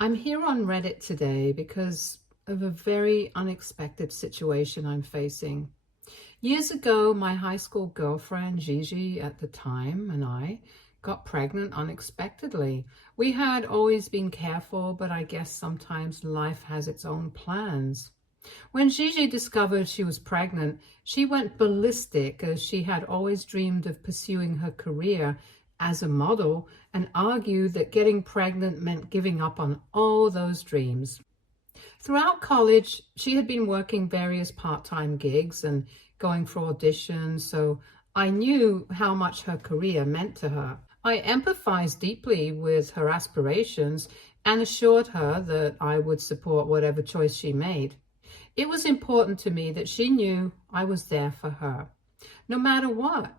I'm here on Reddit today because of a very unexpected situation I'm facing. Years ago, my high school girlfriend, Gigi at the time, and I got pregnant unexpectedly. We had always been careful, but I guess sometimes life has its own plans. When Gigi discovered she was pregnant, she went ballistic as she had always dreamed of pursuing her career as a model and argued that getting pregnant meant giving up on all those dreams. Throughout college, she had been working various part-time gigs and going for auditions, so I knew how much her career meant to her. I empathized deeply with her aspirations and assured her that I would support whatever choice she made. It was important to me that she knew I was there for her, no matter what.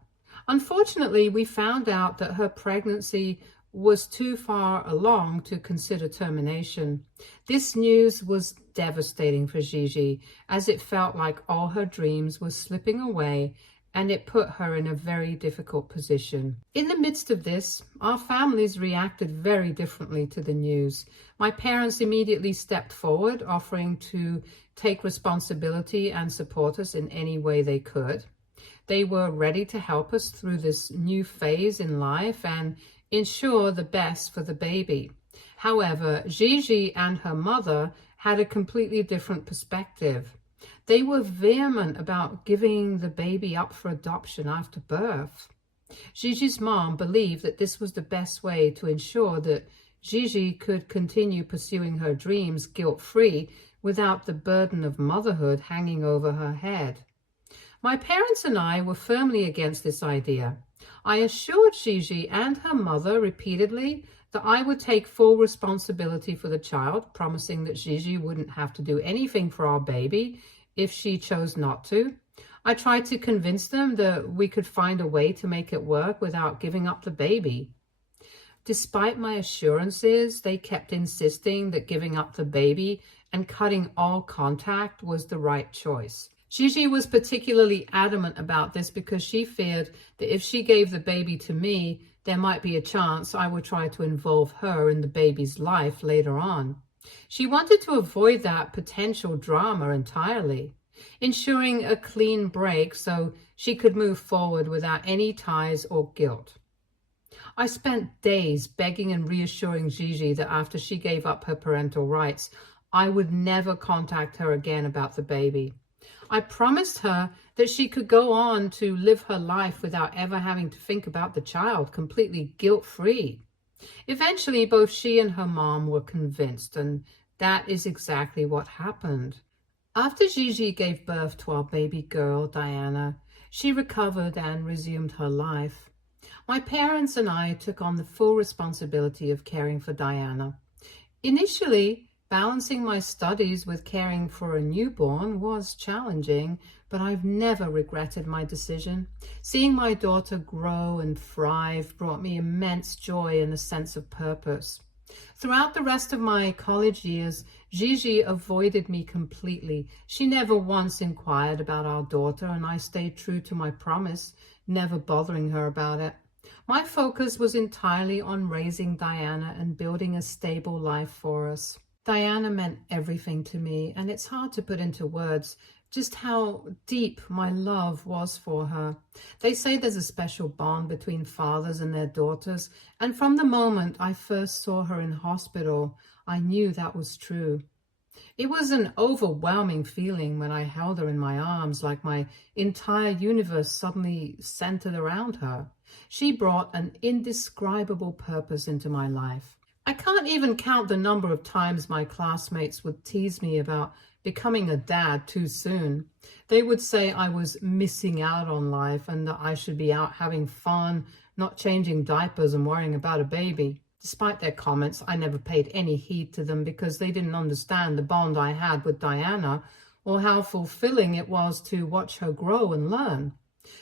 Unfortunately, we found out that her pregnancy was too far along to consider termination. This news was devastating for Gigi, as it felt like all her dreams were slipping away and it put her in a very difficult position. In the midst of this, our families reacted very differently to the news. My parents immediately stepped forward, offering to take responsibility and support us in any way they could. They were ready to help us through this new phase in life and ensure the best for the baby. However, Gigi and her mother had a completely different perspective. They were vehement about giving the baby up for adoption after birth. Gigi's mom believed that this was the best way to ensure that Gigi could continue pursuing her dreams guilt-free without the burden of motherhood hanging over her head. My parents and I were firmly against this idea. I assured Gigi and her mother repeatedly that I would take full responsibility for the child, promising that Gigi wouldn't have to do anything for our baby if she chose not to. I tried to convince them that we could find a way to make it work without giving up the baby. Despite my assurances, they kept insisting that giving up the baby and cutting all contact was the right choice. Gigi was particularly adamant about this because she feared that if she gave the baby to me, there might be a chance I would try to involve her in the baby's life later on. She wanted to avoid that potential drama entirely, ensuring a clean break so she could move forward without any ties or guilt. I spent days begging and reassuring Gigi that after she gave up her parental rights, I would never contact her again about the baby. I promised her that she could go on to live her life without ever having to think about the child, completely guilt-free. Eventually, both she and her mom were convinced, and that is exactly what happened. After Gigi gave birth to our baby girl, Diana, she recovered and resumed her life. My parents and I took on the full responsibility of caring for Diana. Initially, balancing my studies with caring for a newborn was challenging, but I've never regretted my decision. Seeing my daughter grow and thrive brought me immense joy and a sense of purpose. Throughout the rest of my college years, Gigi avoided me completely. She never once inquired about our daughter, and I stayed true to my promise, never bothering her about it. My focus was entirely on raising Diana and building a stable life for us. Diana meant everything to me, and it's hard to put into words just how deep my love was for her. They say there's a special bond between fathers and their daughters, and from the moment I first saw her in hospital, I knew that was true. It was an overwhelming feeling when I held her in my arms, like my entire universe suddenly centered around her. She brought an indescribable purpose into my life. I can't even count the number of times my classmates would tease me about becoming a dad too soon. They would say I was missing out on life and that I should be out having fun, not changing diapers and worrying about a baby. Despite their comments, I never paid any heed to them because they didn't understand the bond I had with Diana or how fulfilling it was to watch her grow and learn.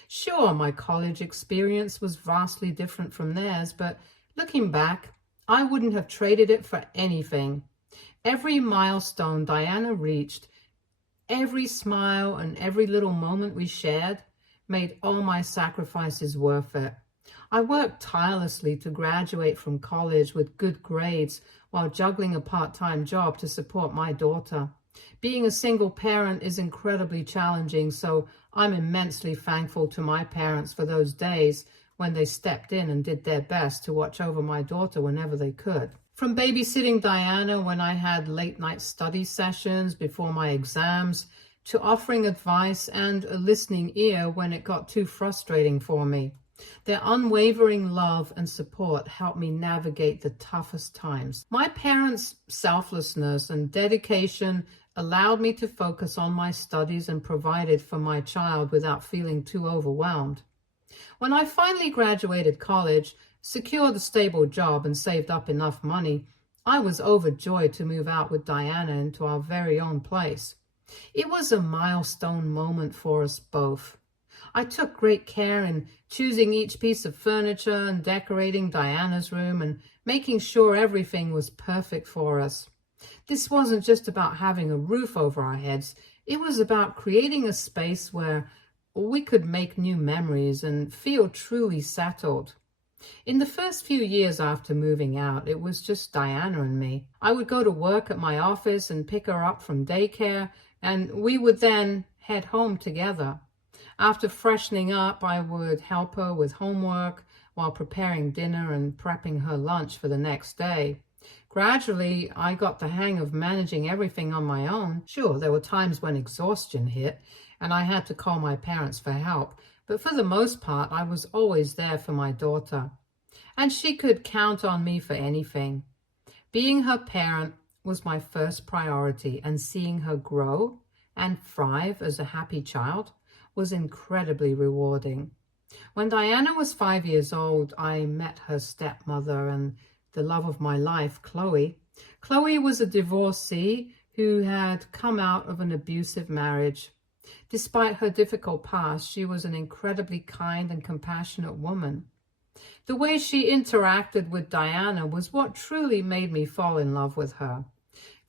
Sure, my college experience was vastly different from theirs, but looking back, I wouldn't have traded it for anything. Every milestone Diana reached, every smile and every little moment we shared made all my sacrifices worth it. I worked tirelessly to graduate from college with good grades while juggling a part-time job to support my daughter. Being a single parent is incredibly challenging, so I'm immensely thankful to my parents for those days when they stepped in and did their best to watch over my daughter whenever they could. From babysitting Diana when I had late-night study sessions before my exams, to offering advice and a listening ear when it got too frustrating for me. Their unwavering love and support helped me navigate the toughest times. My parents' selflessness and dedication allowed me to focus on my studies and provided for my child without feeling too overwhelmed. When I finally graduated college, secured a stable job, and saved up enough money, I was overjoyed to move out with Diana into our very own place. It was a milestone moment for us both. I took great care in choosing each piece of furniture and decorating Diana's room and making sure everything was perfect for us. This wasn't just about having a roof over our heads. It was about creating a space where we could make new memories and feel truly settled. In the first few years after moving out, it was just Diana and me. I would go to work at my office and pick her up from daycare, and we would then head home together. After freshening up, I would help her with homework while preparing dinner and prepping her lunch for the next day. Gradually, I got the hang of managing everything on my own. Sure, there were times when exhaustion hit and I had to call my parents for help, but for the most part, I was always there for my daughter. And she could count on me for anything. Being her parent was my first priority, and seeing her grow and thrive as a happy child was incredibly rewarding. When Diana was 5 years old, I met her stepmother and the love of my life, Chloe. Chloe was a divorcee who had come out of an abusive marriage. Despite her difficult past, she was an incredibly kind and compassionate woman. The way she interacted with Diana was what truly made me fall in love with her.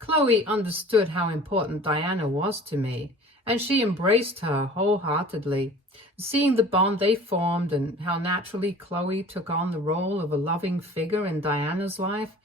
Chloe understood how important Diana was to me, and she embraced her wholeheartedly. Seeing the bond they formed and how naturally Chloe took on the role of a loving figure in Diana's life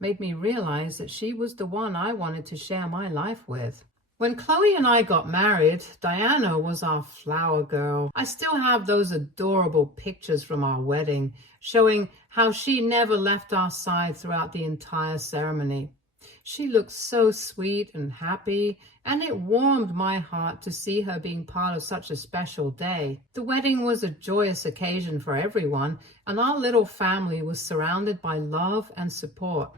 made me realize that she was the one I wanted to share my life with. When Chloe and I got married, Diana was our flower girl. I still have those adorable pictures from our wedding showing how she never left our side throughout the entire ceremony. She looked so sweet and happy, and it warmed my heart to see her being part of such a special day. The wedding was a joyous occasion for everyone, and our little family was surrounded by love and support.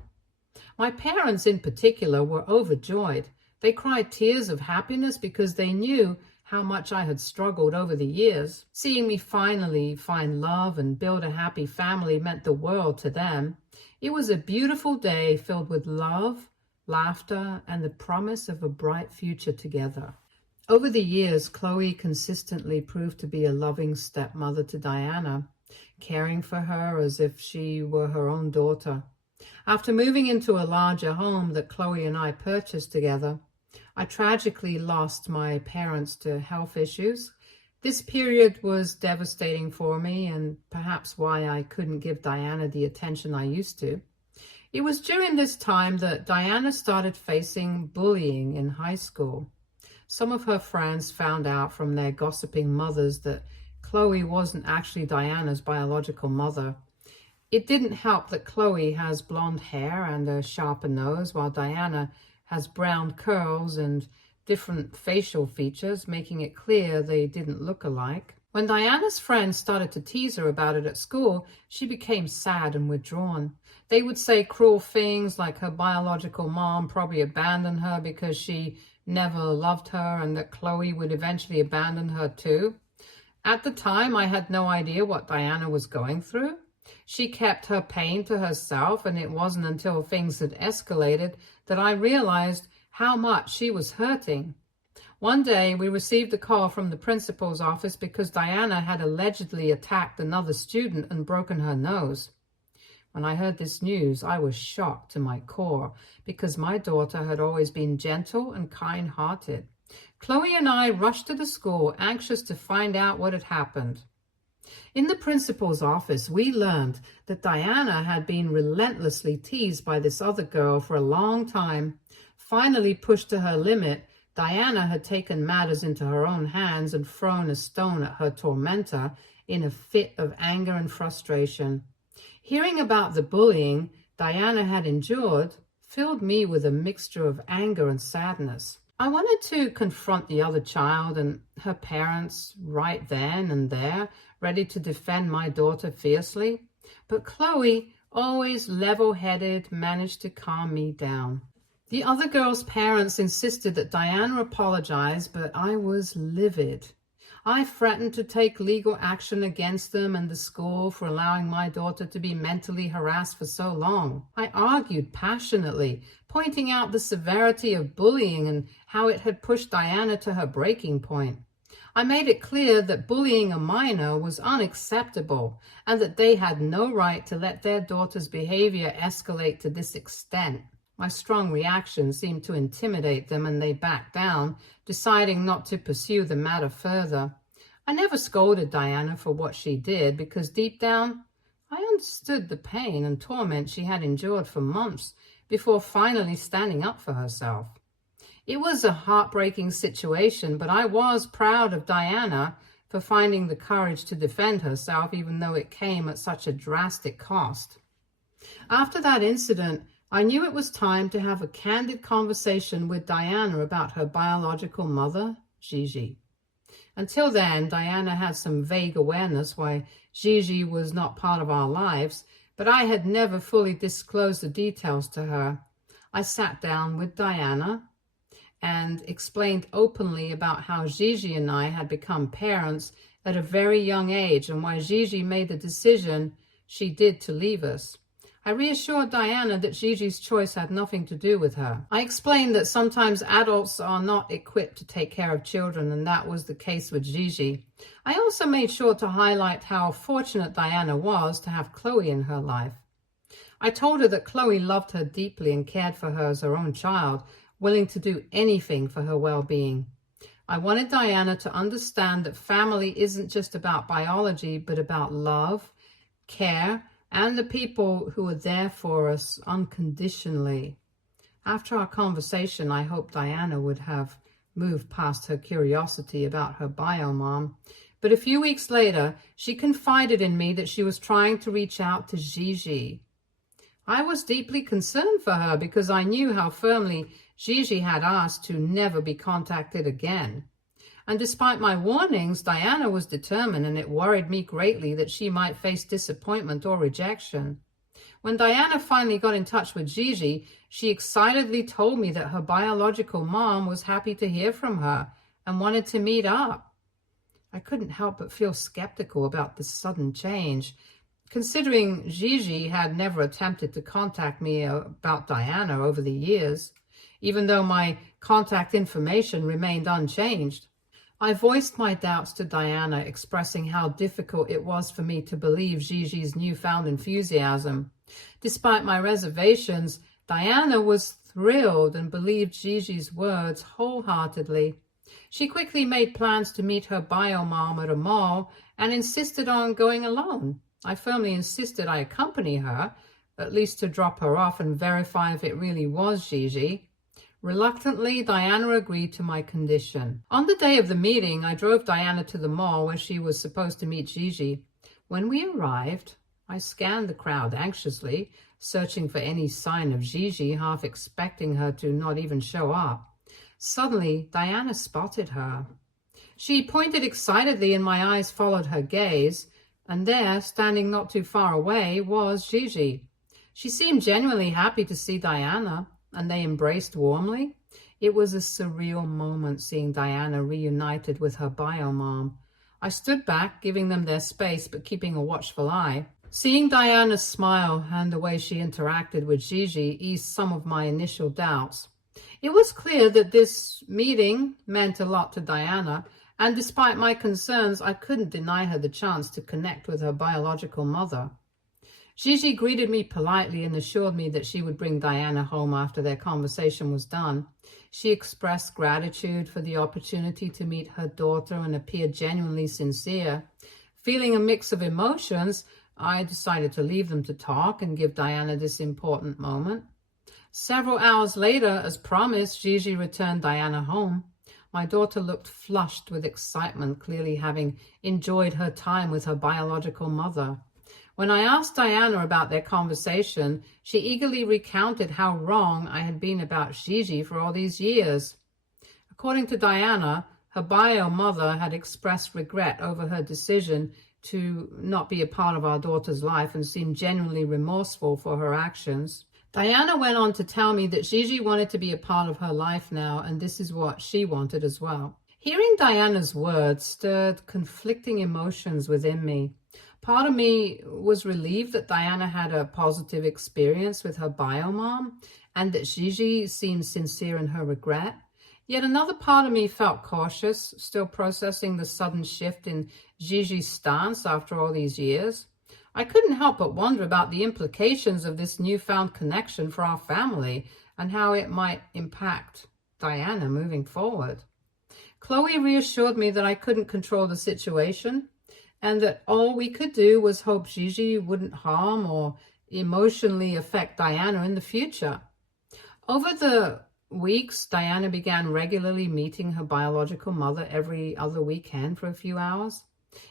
My parents in particular were overjoyed. They cried tears of happiness because they knew how much I had struggled over the years. Seeing me finally find love and build a happy family meant the world to them. It was a beautiful day filled with love, laughter, and the promise of a bright future together. Over the years, Chloe consistently proved to be a loving stepmother to Diana, caring for her as if she were her own daughter. After moving into a larger home that Chloe and I purchased together, I tragically lost my parents to health issues. This period was devastating for me, and perhaps why I couldn't give Diana the attention I used to. It was during this time that Diana started facing bullying in high school. Some of her friends found out from their gossiping mothers that Chloe wasn't actually Diana's biological mother. It didn't help that Chloe has blonde hair and a sharper nose, while Diana has brown curls and different facial features, making it clear they didn't look alike. When Diana's friends started to tease her about it at school, she became sad and withdrawn. They would say cruel things like her biological mom probably abandoned her because she never loved her, and that Chloe would eventually abandon her too. At the time, I had no idea what Diana was going through. She kept her pain to herself, and it wasn't until things had escalated that I realized how much she was hurting. One day, we received a call from the principal's office because Diana had allegedly attacked another student and broken her nose. When I heard this news, I was shocked to my core because my daughter had always been gentle and kind-hearted. Chloe and I rushed to the school, anxious to find out what had happened. In the principal's office, we learned that Diana had been relentlessly teased by this other girl for a long time. Finally pushed to her limit, Diana had taken matters into her own hands and thrown a stone at her tormentor in a fit of anger and frustration. Hearing about the bullying Diana had endured filled me with a mixture of anger and sadness. I wanted to confront the other child and her parents right then and there, ready to defend my daughter fiercely. But Chloe, always level-headed, managed to calm me down. The other girl's parents insisted that Diana apologize, but I was livid. I threatened to take legal action against them and the school for allowing my daughter to be mentally harassed for so long. I argued passionately, pointing out the severity of bullying and how it had pushed Diana to her breaking point. I made it clear that bullying a minor was unacceptable and that they had no right to let their daughter's behavior escalate to this extent. My strong reaction seemed to intimidate them and they backed down, deciding not to pursue the matter further. I never scolded Diana for what she did because deep down, I understood the pain and torment she had endured for months before finally standing up for herself. It was a heartbreaking situation, but I was proud of Diana for finding the courage to defend herself, even though it came at such a drastic cost. After that incident, I knew it was time to have a candid conversation with Diana about her biological mother, Gigi. Until then, Diana had some vague awareness why Gigi was not part of our lives, but I had never fully disclosed the details to her. I sat down with Diana and explained openly about how Gigi and I had become parents at a very young age and why Gigi made the decision she did to leave us. I reassured Diana that Gigi's choice had nothing to do with her. I explained that sometimes adults are not equipped to take care of children, and that was the case with Gigi. I also made sure to highlight how fortunate Diana was to have Chloe in her life. I told her that Chloe loved her deeply and cared for her as her own child, willing to do anything for her well-being. I wanted Diana to understand that family isn't just about biology, but about love, care, and the people who are there for us unconditionally. After our conversation, I hoped Diana would have moved past her curiosity about her biomom. But a few weeks later, she confided in me that she was trying to reach out to Gigi. I was deeply concerned for her because I knew how firmly Gigi had asked to never be contacted again. And despite my warnings, Diana was determined, and it worried me greatly that she might face disappointment or rejection. When Diana finally got in touch with Gigi, she excitedly told me that her biological mom was happy to hear from her and wanted to meet up. I couldn't help but feel skeptical about this sudden change, considering Gigi had never attempted to contact me about Diana over the years, even though my contact information remained unchanged. I voiced my doubts to Diana, expressing how difficult it was for me to believe Gigi's newfound enthusiasm. Despite my reservations, Diana was thrilled and believed Gigi's words wholeheartedly. She quickly made plans to meet her biomom at a mall and insisted on going alone. I firmly insisted I accompany her, at least to drop her off and verify if it really was Gigi. Reluctantly, Diana agreed to my condition. On the day of the meeting, I drove Diana to the mall where she was supposed to meet Gigi. When we arrived, I scanned the crowd anxiously, searching for any sign of Gigi, half expecting her to not even show up. Suddenly, Diana spotted her. She pointed excitedly and my eyes followed her gaze, and there, standing not too far away, was Gigi. She seemed genuinely happy to see Diana, and they embraced warmly. It was a surreal moment seeing Diana reunited with her biomom. I stood back, giving them their space, but keeping a watchful eye. Seeing Diana's smile and the way she interacted with Gigi eased some of my initial doubts. It was clear that this meeting meant a lot to Diana, and despite my concerns, I couldn't deny her the chance to connect with her biological mother. Gigi greeted me politely and assured me that she would bring Diana home after their conversation was done. She expressed gratitude for the opportunity to meet her daughter and appeared genuinely sincere. Feeling a mix of emotions, I decided to leave them to talk and give Diana this important moment. Several hours later, as promised, Gigi returned Diana home. My daughter looked flushed with excitement, clearly having enjoyed her time with her biological mother. When I asked Diana about their conversation, she eagerly recounted how wrong I had been about Gigi for all these years. According to Diana, her bio mother had expressed regret over her decision to not be a part of our daughter's life and seemed genuinely remorseful for her actions. Diana went on to tell me that Gigi wanted to be a part of her life now, and this is what she wanted as well. Hearing Diana's words stirred conflicting emotions within me. Part of me was relieved that Diana had a positive experience with her bio mom and that Gigi seemed sincere in her regret. Yet another part of me felt cautious, still processing the sudden shift in Gigi's stance after all these years. I couldn't help but wonder about the implications of this newfound connection for our family and how it might impact Diana moving forward. Chloe reassured me that I couldn't control the situation and that all we could do was hope Gigi wouldn't harm or emotionally affect Diana in the future. Over the weeks, Diana began regularly meeting her biological mother every other weekend for a few hours.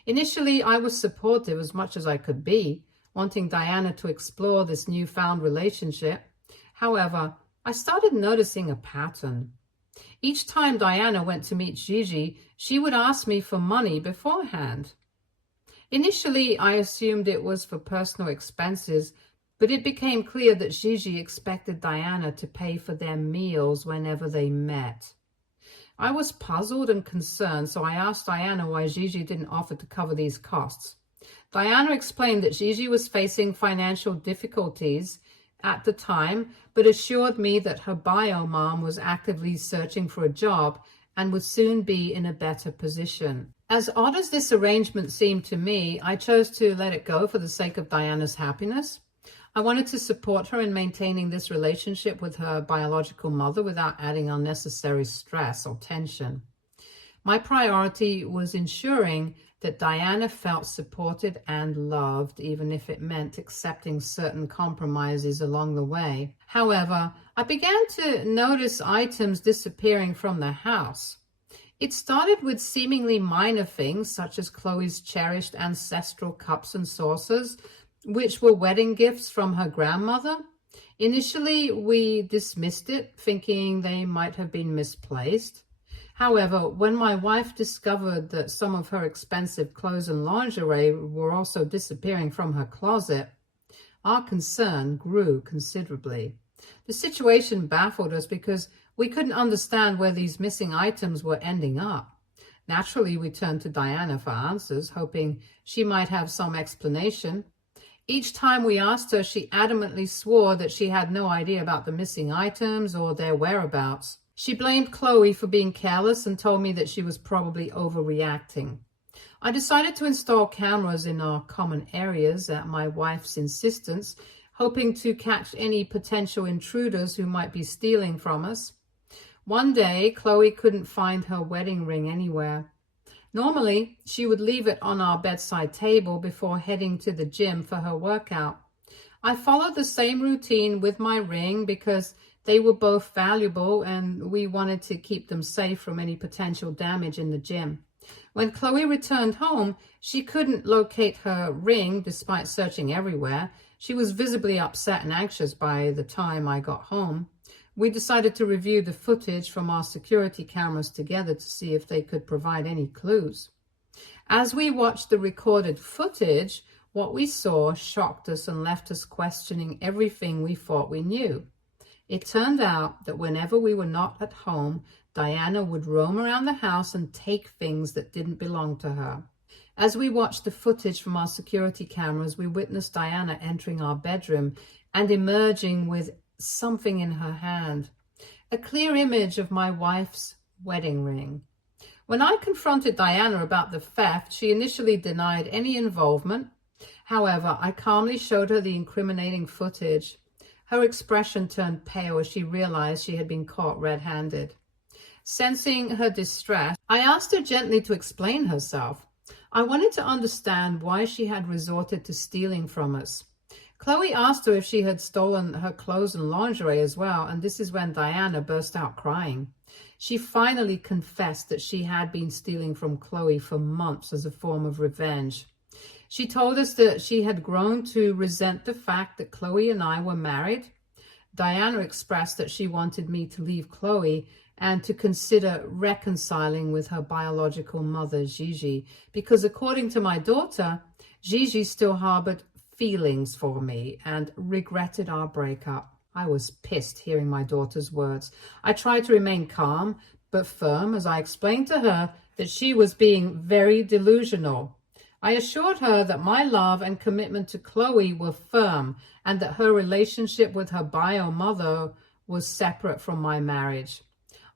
Initially, I was supportive as much as I could be, wanting Diana to explore this newfound relationship. However, I started noticing a pattern. Each time Diana went to meet Gigi, she would ask me for money beforehand. Initially, I assumed it was for personal expenses, but it became clear that Gigi expected Diana to pay for their meals whenever they met. I was puzzled and concerned, so I asked Diana why Gigi didn't offer to cover these costs. Diana explained that Gigi was facing financial difficulties at the time, but assured me that her bio mom was actively searching for a job and would soon be in a better position. As odd as this arrangement seemed to me, I chose to let it go for the sake of Diana's happiness. I wanted to support her in maintaining this relationship with her biological mother without adding unnecessary stress or tension. My priority was ensuring that Diana felt supported and loved, even if it meant accepting certain compromises along the way. However, I began to notice items disappearing from the house. It started with seemingly minor things, such as Chloe's cherished ancestral cups and saucers, which were wedding gifts from her grandmother. Initially, we dismissed it, thinking they might have been misplaced. However, when my wife discovered that some of her expensive clothes and lingerie were also disappearing from her closet, our concern grew considerably. The situation baffled us because we couldn't understand where these missing items were ending up. Naturally, we turned to Diana for answers, hoping she might have some explanation. Each time we asked her, she adamantly swore that she had no idea about the missing items or their whereabouts. She blamed Chloe for being careless and told me that she was probably overreacting. I decided to install cameras in our common areas at my wife's insistence, hoping to catch any potential intruders who might be stealing from us. One day, Chloe couldn't find her wedding ring anywhere. Normally, she would leave it on our bedside table before heading to the gym for her workout. I followed the same routine with my ring because they were both valuable and we wanted to keep them safe from any potential damage in the gym. When Chloe returned home, she couldn't locate her ring despite searching everywhere. She was visibly upset and anxious by the time I got home. We decided to review the footage from our security cameras together to see if they could provide any clues. As we watched the recorded footage, what we saw shocked us and left us questioning everything we thought we knew. It turned out that whenever we were not at home, Diana would roam around the house and take things that didn't belong to her. As we watched the footage from our security cameras, we witnessed Diana entering our bedroom and emerging with something in her hand, a clear image of my wife's wedding ring. When I confronted Diana about the theft, she initially denied any involvement. However, I calmly showed her the incriminating footage. Her expression turned pale as she realized she had been caught red-handed. Sensing her distress, I asked her gently to explain herself. I wanted to understand why she had resorted to stealing from us. Chloe asked her if she had stolen her clothes and lingerie as well, and this is when Diana burst out crying. She finally confessed that she had been stealing from Chloe for months as a form of revenge. She told us that she had grown to resent the fact that Chloe and I were married. Diana expressed that she wanted me to leave Chloe and to consider reconciling with her biological mother, Gigi, because according to my daughter, Gigi still harbored feelings for me and regretted our breakup. I was pissed hearing my daughter's words. I tried to remain calm but firm as I explained to her that she was being very delusional. I assured her that my love and commitment to Chloe were firm and that her relationship with her bio mother was separate from my marriage.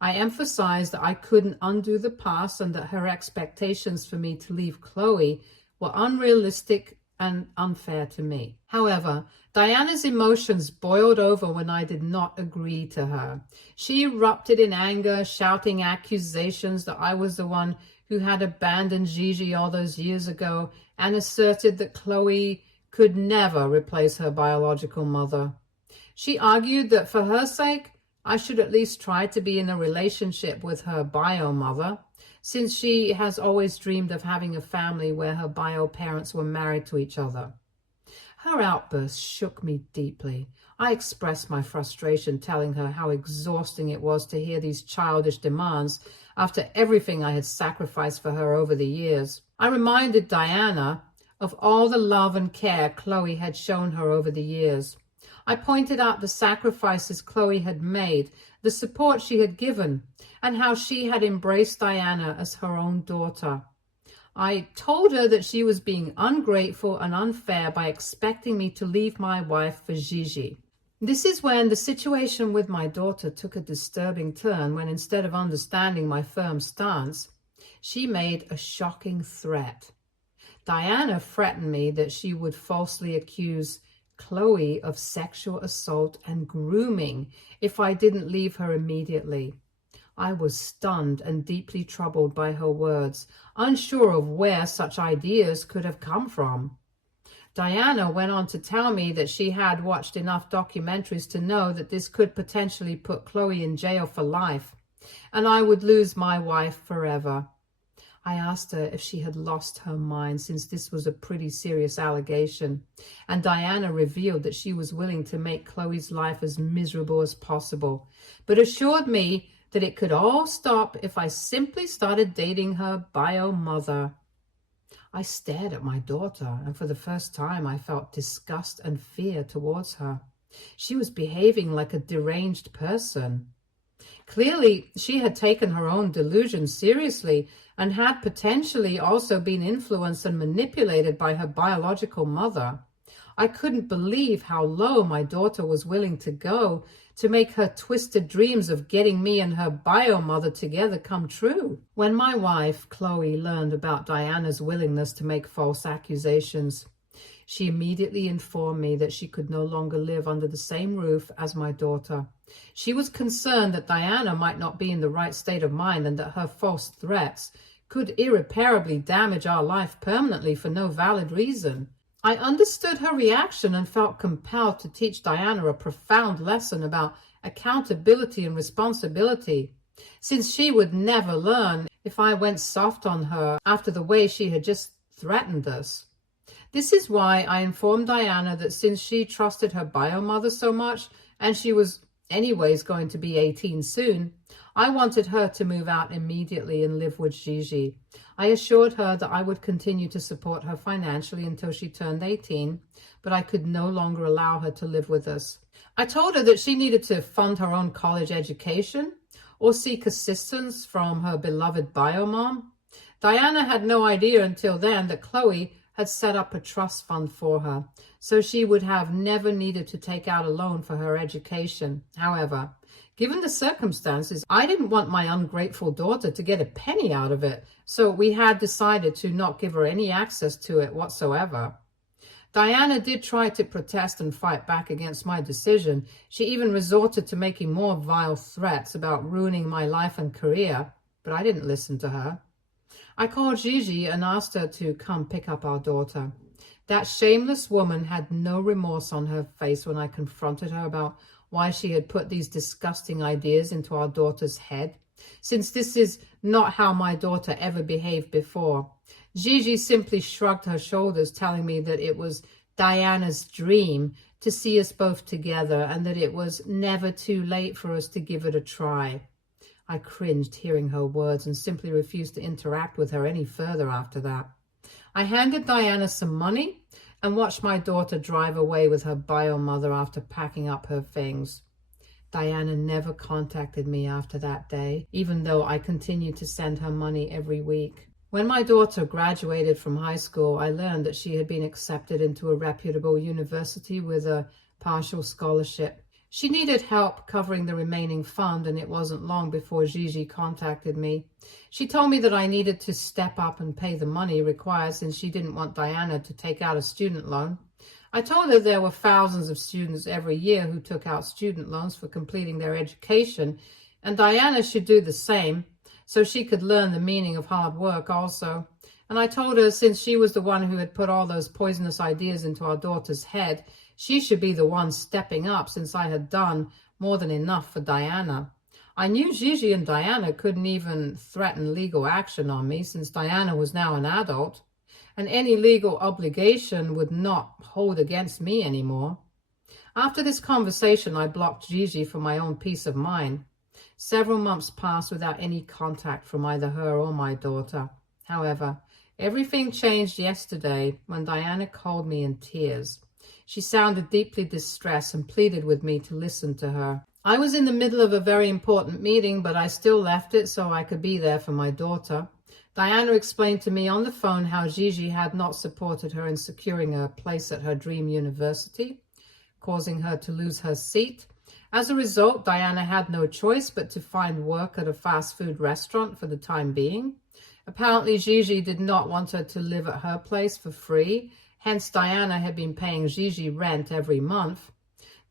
I emphasized that I couldn't undo the past and that her expectations for me to leave Chloe were unrealistic and unfair to me. However, Diana's emotions boiled over when I did not agree to her. She erupted in anger, shouting accusations that I was the one who had abandoned Gigi all those years ago, and asserted that Chloe could never replace her biological mother. She argued that for her sake, I should at least try to be in a relationship with her bio mother, since she has always dreamed of having a family where her bio parents were married to each other. Her outburst shook me deeply. I expressed my frustration, telling her how exhausting it was to hear these childish demands after everything I had sacrificed for her over the years. I reminded Diana of all the love and care Chloe had shown her over the years. I pointed out the sacrifices Chloe had made, the support she had given, and how she had embraced Diana as her own daughter. I told her that she was being ungrateful and unfair by expecting me to leave my wife for Gigi. This is when the situation with my daughter took a disturbing turn, when instead of understanding my firm stance, she made a shocking threat. Diana threatened me that she would falsely accuse Chloe of sexual assault and grooming if I didn't leave her immediately. I was stunned and deeply troubled by her words, unsure of where such ideas could have come from. Diana went on to tell me that she had watched enough documentaries to know that this could potentially put Chloe in jail for life, and I would lose my wife forever. I asked her if she had lost her mind, since this was a pretty serious allegation, and Diana revealed that she was willing to make Chloe's life as miserable as possible, but assured me that it could all stop if I simply started dating her bio mother. I stared at my daughter, and for the first time I felt disgust and fear towards her. She was behaving like a deranged person. Clearly, she had taken her own delusions seriously and had potentially also been influenced and manipulated by her biological mother. I couldn't believe how low my daughter was willing to go to make her twisted dreams of getting me and her bio mother together come true. When my wife, Chloe, learned about Diana's willingness to make false accusations, she immediately informed me that she could no longer live under the same roof as my daughter. She was concerned that Diana might not be in the right state of mind and that her false threats could irreparably damage our life permanently for no valid reason. I understood her reaction and felt compelled to teach Diana a profound lesson about accountability and responsibility, since she would never learn if I went soft on her after the way she had just threatened us. This is why I informed Diana that since she trusted her bio mother so much, and she was anyways going to be 18 soon, I wanted her to move out immediately and live with Gigi. I assured her that I would continue to support her financially until she turned 18, but I could no longer allow her to live with us. I told her that she needed to fund her own college education or seek assistance from her beloved bio mom. Diana had no idea until then that Chloe had set up a trust fund for her, so she would have never needed to take out a loan for her education. However, given the circumstances, I didn't want my ungrateful daughter to get a penny out of it, so we had decided to not give her any access to it whatsoever. Diana did try to protest and fight back against my decision. She even resorted to making more vile threats about ruining my life and career, but I didn't listen to her. I called Gigi and asked her to come pick up our daughter. That shameless woman had no remorse on her face when I confronted her about why she had put these disgusting ideas into our daughter's head, since this is not how my daughter ever behaved before. Gigi simply shrugged her shoulders, telling me that it was Diana's dream to see us both together and that it was never too late for us to give it a try. I cringed hearing her words and simply refused to interact with her any further after that. I handed Diana some money and watched my daughter drive away with her bio mother after packing up her things. Diana never contacted me after that day, even though I continued to send her money every week. When my daughter graduated from high school, I learned that she had been accepted into a reputable university with a partial scholarship. She needed help covering the remaining fund, and it wasn't long before Gigi contacted me. She told me that I needed to step up and pay the money required since she didn't want Diana to take out a student loan. I told her there were thousands of students every year who took out student loans for completing their education, and Diana should do the same so she could learn the meaning of hard work also. And I told her since she was the one who had put all those poisonous ideas into our daughter's head, she should be the one stepping up since I had done more than enough for Diana. I knew Gigi and Diana couldn't even threaten legal action on me since Diana was now an adult, and any legal obligation would not hold against me anymore. After this conversation, I blocked Gigi for my own peace of mind. Several months passed without any contact from either her or my daughter. However, everything changed yesterday when Diana called me in tears. She sounded deeply distressed and pleaded with me to listen to her. I was in the middle of a very important meeting, but I still left it so I could be there for my daughter. Diana explained to me on the phone how Gigi had not supported her in securing a place at her dream university, causing her to lose her seat. As a result, Diana had no choice but to find work at a fast food restaurant for the time being. Apparently, Gigi did not want her to live at her place for free. Hence, Diana had been paying Gigi rent every month.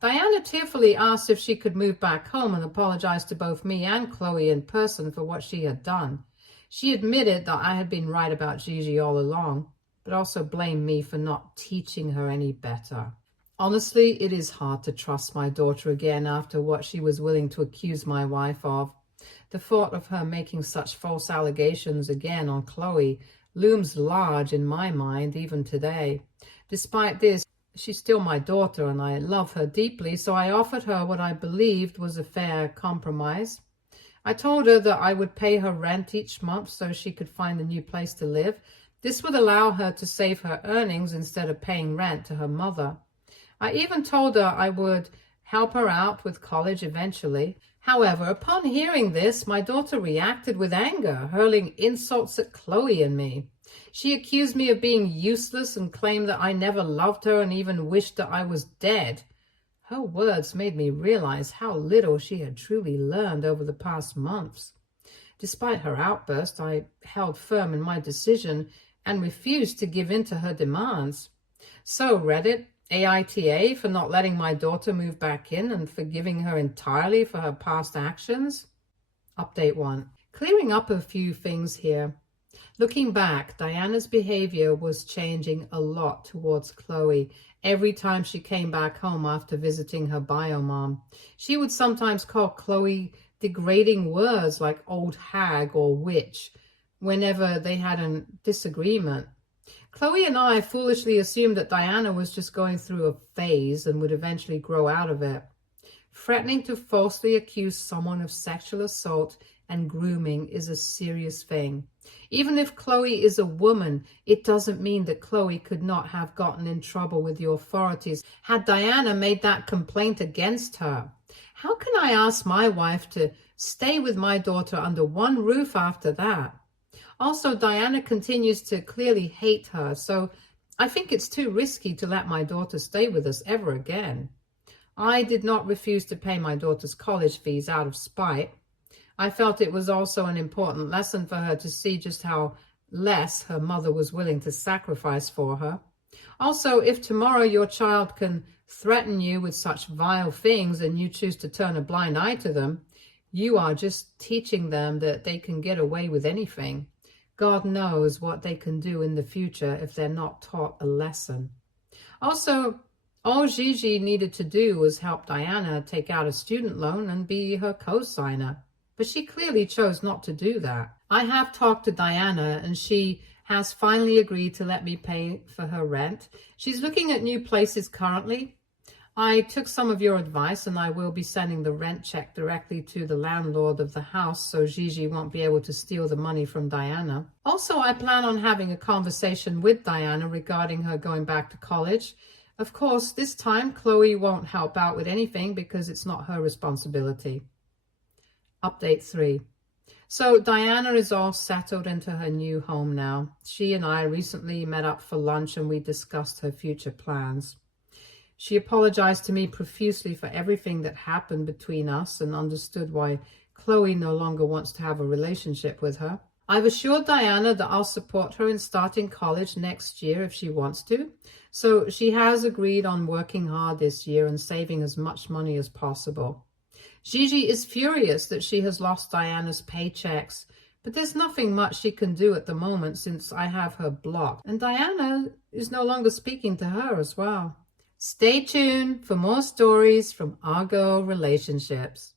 Diana tearfully asked if she could move back home and apologized to both me and Chloe in person for what she had done. She admitted that I had been right about Gigi all along, but also blamed me for not teaching her any better. Honestly, it is hard to trust my daughter again after what she was willing to accuse my wife of. The thought of her making such false allegations again on Chloe looms large in my mind even today. Despite this, she's still my daughter and I love her deeply, so I offered her what I believed was a fair compromise. I told her that I would pay her rent each month so she could find a new place to live. This would allow her to save her earnings instead of paying rent to her mother. I even told her I would help her out with college eventually. However, upon hearing this, my daughter reacted with anger, hurling insults at Chloe and me. She accused me of being useless and claimed that I never loved her and even wished that I was dead. Her words made me realize how little she had truly learned over the past months. Despite her outburst, I held firm in my decision and refused to give in to her demands. So Reddit, aita for not letting my daughter move back in and forgiving her entirely for her past actions. Update 1. Clearing up a few things here. Looking back, Diana's behavior was changing a lot towards Chloe every time she came back home after visiting her bio mom. She would sometimes call Chloe degrading words like old hag or witch whenever they had a disagreement. Chloe and I foolishly assumed that Diana was just going through a phase and would eventually grow out of it. Threatening to falsely accuse someone of sexual assault and grooming is a serious thing. Even if Chloe is a woman, it doesn't mean that Chloe could not have gotten in trouble with the authorities had Diana made that complaint against her. How can I ask my wife to stay with my daughter under one roof after that? Also, Diana continues to clearly hate her, so I think it's too risky to let my daughter stay with us ever again. I did not refuse to pay my daughter's college fees out of spite. I felt it was also an important lesson for her to see just how less her mother was willing to sacrifice for her. Also, if tomorrow your child can threaten you with such vile things and you choose to turn a blind eye to them, you are just teaching them that they can get away with anything. God knows what they can do in the future if they're not taught a lesson. Also, all Gigi needed to do was help Diana take out a student loan and be her co-signer. But she clearly chose not to do that. I have talked to Diana and she has finally agreed to let me pay for her rent. She's looking at new places currently. I took some of your advice and I will be sending the rent check directly to the landlord of the house so Gigi won't be able to steal the money from Diana. Also, I plan on having a conversation with Diana regarding her going back to college. Of course, this time Chloe won't help out with anything because it's not her responsibility. Update 3. So Diana is all settled into her new home now. She and I recently met up for lunch and we discussed her future plans. She apologized to me profusely for everything that happened between us and understood why Chloe no longer wants to have a relationship with her. I've assured Diana that I'll support her in starting college next year if she wants to. So she has agreed on working hard this year and saving as much money as possible. Gigi is furious that she has lost Diana's paychecks, but there's nothing much she can do at the moment since I have her blocked, and Diana is no longer speaking to her as well. Stay tuned for more stories from our girl relationships.